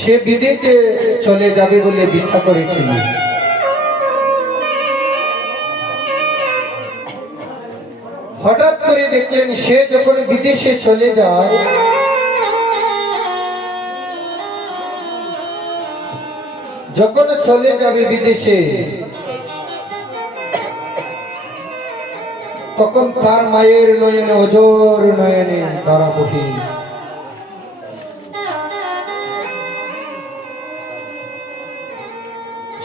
সে বিদেশে চলে যাবে বলে ইচ্ছা করেছিল। হঠাৎ করে দেখলেন সে যখন বিদেশে চলে যায়, যখন চলে যাবে বিদেশে, তখন তার মায়ের নয়নে অজর নয়নে ধারা বহে।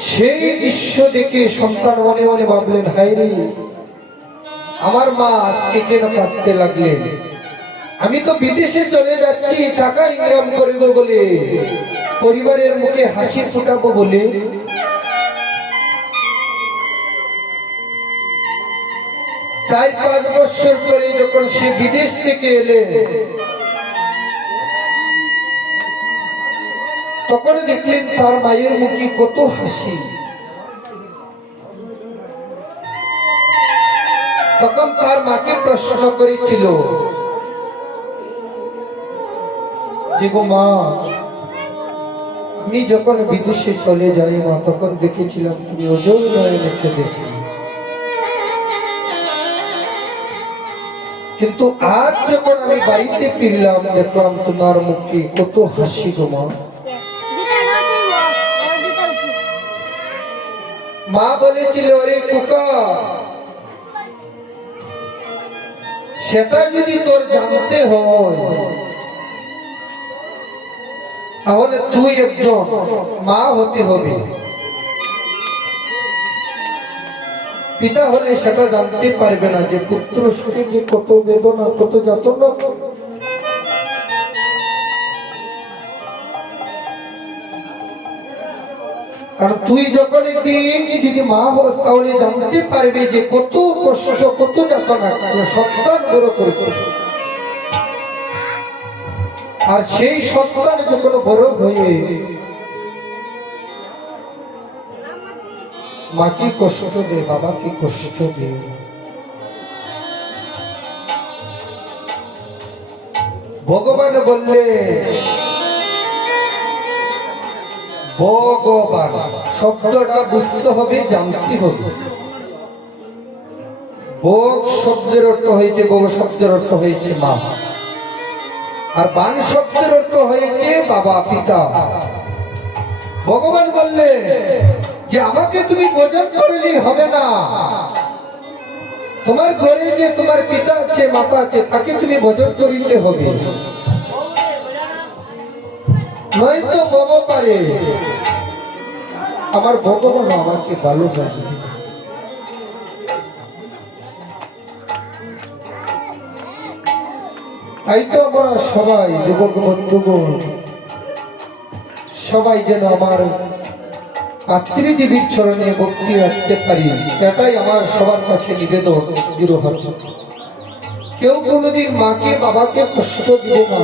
সেই দৃশ্য দেখে সন্তান মনে মনে ভাবলেন, হায় রে, আমার মা আজকে কেন কাঁদতে লাগলেন? আমি তো বিদেশে চলে যাচ্ছি টাকা ইনকাম করব বলে, পরিবারের মুখে হাসি ফুটাবো বলে। চার পাঁচ বছর পরে যখন সে বিদেশ থেকে এলে, তখন দেখলেন তার মায়ের মুখে কত হাসি। তখন তার মাকে প্রশ্ন করেছিল যে, গো মা, আমি যখন বিদেশে চলে যাই মা, তখন দেখেছিলাম তুমি ওজন নয়নে কেঁদেছো, কিন্তু আজ যখন আমি বাড়িতে ফিরলাম দেখলাম তোমার মুখে কত হাসি গো মা। মা বলেছিল, ওরে কুকা, সেটা যদি তোর জানতে হয় তাহলে তুই একজন মা হতে হবে। পিতা হলে সেটা জানতে পারবে না যে পুত্র সুখে যে কত বেদনা, কত যাতনা। কারণ তুই যখন একদিন যদি মা হস তাহলে জানতে পারবে যে কত কষ্ট, কত যাতনা সন্তান বড় করে। আর সেই সন্তান যখন বড় হয়ে মা কি কষ্ট দে, বাবা কি কষ্ট দে, ভগবান বললে, ভগবান শব্দটা বুঝতে হবে, জানতে হবে। ভোগ শব্দের অর্থ হয়েছে, ভোগ শব্দের অর্থ হয়েছে মা, আর বান শব্দের অর্থ হয়েছে বাবা, পিতা। ভগবান বললে যে আমাকে তুমি ভোজন করলেই হবে না, তোমার ঘরে যে তোমার পিতা আছে, মাতা আছে, তাকে তুমি ভোজন করিতে হবে, নয়তো বাবা পারে আমার ভগবান আমাকে ভালোবাসে। তাই তো আমরা সবাই যুবক বন্ধুগণ সবাই যেন আমার মাতৃদেবীর চরণে ভক্তি রাখতে পারি, এটাই আমার সবার কাছে নিবেদন। কেউ কোনোদিন মাকে বাবাকে কষ্ট দিবে না।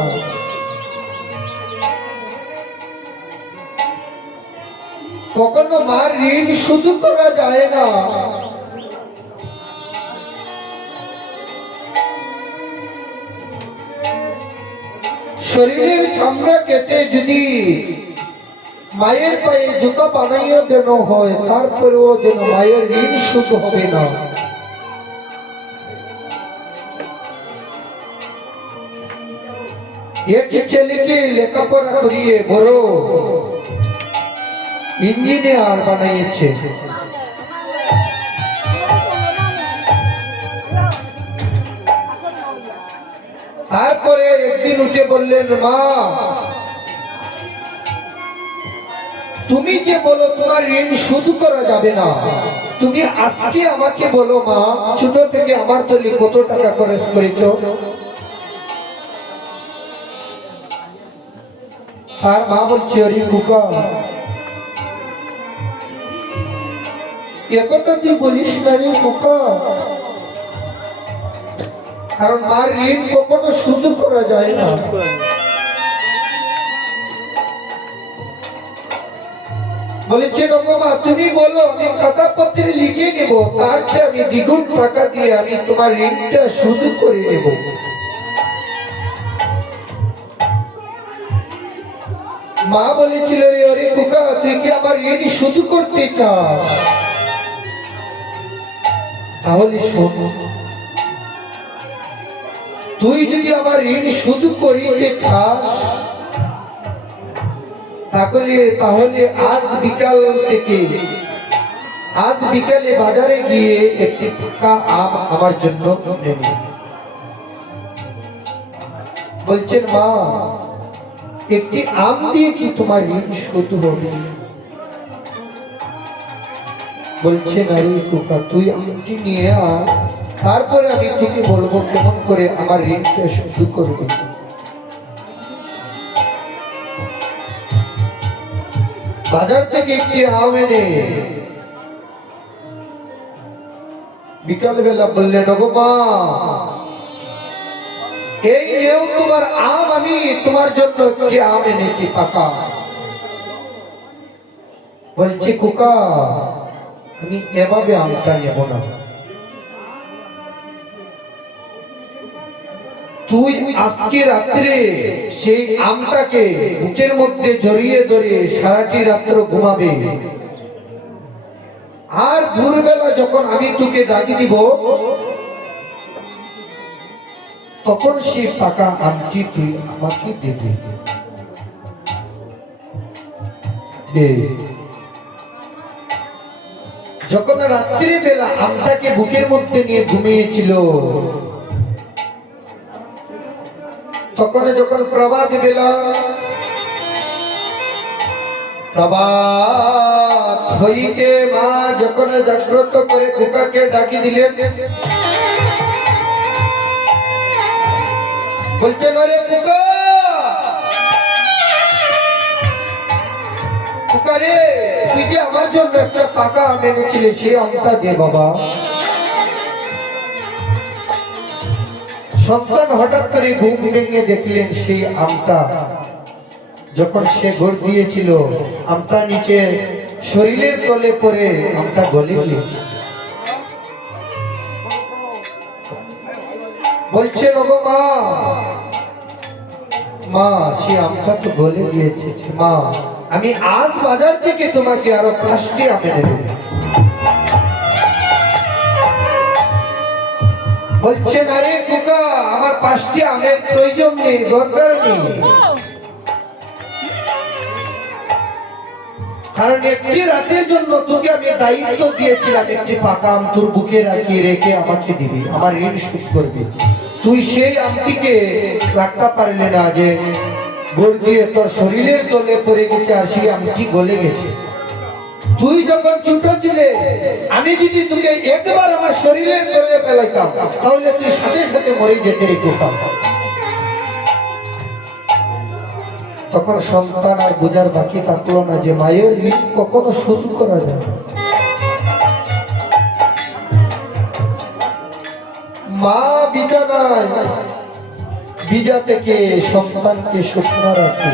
কখনো মার ঋণ শুধু করা যায় না। শরীরের চামড়া কেটে যদি মায়ের পায়ে জুতা বানাইয়া দেন হয়, তারপরেও যেন মায়ের ঋণ শুধ হবে না। এক ছেলেকে লেখাপড়া করিয়ে বড় ইঞ্জিনিয়ার বানাইছে। তারপরে একদিন উঠে বললেন, মা, তুমি যে বলো তোমার ঋণ শোধ করা যাবে না, তুমি আজকে আমাকে বলো মা, ছোট থেকে আমার তলি কত টাকা খরচ করেছ? আর মা বলছে, অরে কুকা, একথা তুই বলিস না রে কুকা, কারণ মার ঋণ কখনো শোধ করা যায় না। বলেছে, মা তুমি বলো, আমি খাতাপত্রে লিখে নেব, তার চেয়ে আমি দ্বিগুণ টাকা দিয়ে আমি তোমার ঋণটা শোধ করে নেব। মা বলেছিল, রে ওরে খোকা, তুই কি আমার ঋণ শোধ করতে চাস? তাহলে শোন, তুই যদি আমার ঋণ শোধ করিতে চাস, তাহলে আজ বিকালে বাজারে গিয়ে একটি পাকা আম আমার জন্য নেবে। বলছেন, মা, একটি আম দিয়ে কি তোমার ঋণ শোধ হবে? বলছেন, আরে খোকা, তুই আমটি নিয়ে আয়, তারপরে আমি তোকে বলবো কেমন করে আমার ঋণটা শোধ করবে। বাজার থেকে একটি আম এনে বিকালবেলা বললেন, ওগো মা, এই নেও তোমার আম, আমি তোমার জন্য একটি আম এনেছি পাকা। বলছি, খোকা, আমি এভাবে আমটা নেব না, তুই আজকে রাত্রে সেই আমটাকে বুকের মধ্যে জড়িয়ে ধরে সারাটি রাত্র ঘুমাবে, আর ভোরবেলা যখন আমি তোকে ডাকি দিব, তখন সেই পাকা আমটি তুই আমাকে দেবে। যখন রাত্রি বেলা আমটাকে বুকের মধ্যে নিয়ে ঘুমিয়েছিল, তখন যখন প্রভাত হইতে মা যখন জাগ্রত করে খোকাকে ডাকি দিলেন, বলছেন, ওরে খোকা রে, তুই যে আমার জন্য একটা পাকা আম এনেছিলে, সে আমটা দে বাবা। সন্তান হঠাৎ করে ঘুম ভেঙে দেখলেন সেই আমটা যখন সে ঘর দিয়েছিল, আমটা নিচে শরীরের তলে পড়ে আমটা গলে গিয়েছে। বলছেন, ওগো মা, সে আমটা তো গলে গিয়েছে, মা, আমি আজ বাজার থেকে তোমাকে আরো 5টি আম এনে দেব। বলছেন, আরে খোকা, আমার 5টি আমের প্রয়োজন নেই, দরকার নেই, কারণ একটি রাতের জন্য তোকে আমি দায়িত্ব দিয়েছিলাম, একটি পাকা আম তোর বুকে রেখে আমাকে দিবি, আমার ঋণ শোধ করবি। তুই সেই আমটিকে রাখতে পারলি না, যে গোড় দিয়ে তোর শরীরের তলে পড়ে গেছে আর সেই আমটি গলে গেছে। তুই যখন ছোট ছিলে, আমি যদি তোকে একবার আমার শরীরের তলে ফেলাইতাম, তাহলে তুই সাথে সাথে মরে যেতে পারতাম। তখন সন্তান আর বোঝার বাকি থাকলো না যে মায়ের ঋণ কখনো শোধ করা যায়। মা বিছানায় বিজা থেকে সন্তানকে স্বপ্ন রাখে।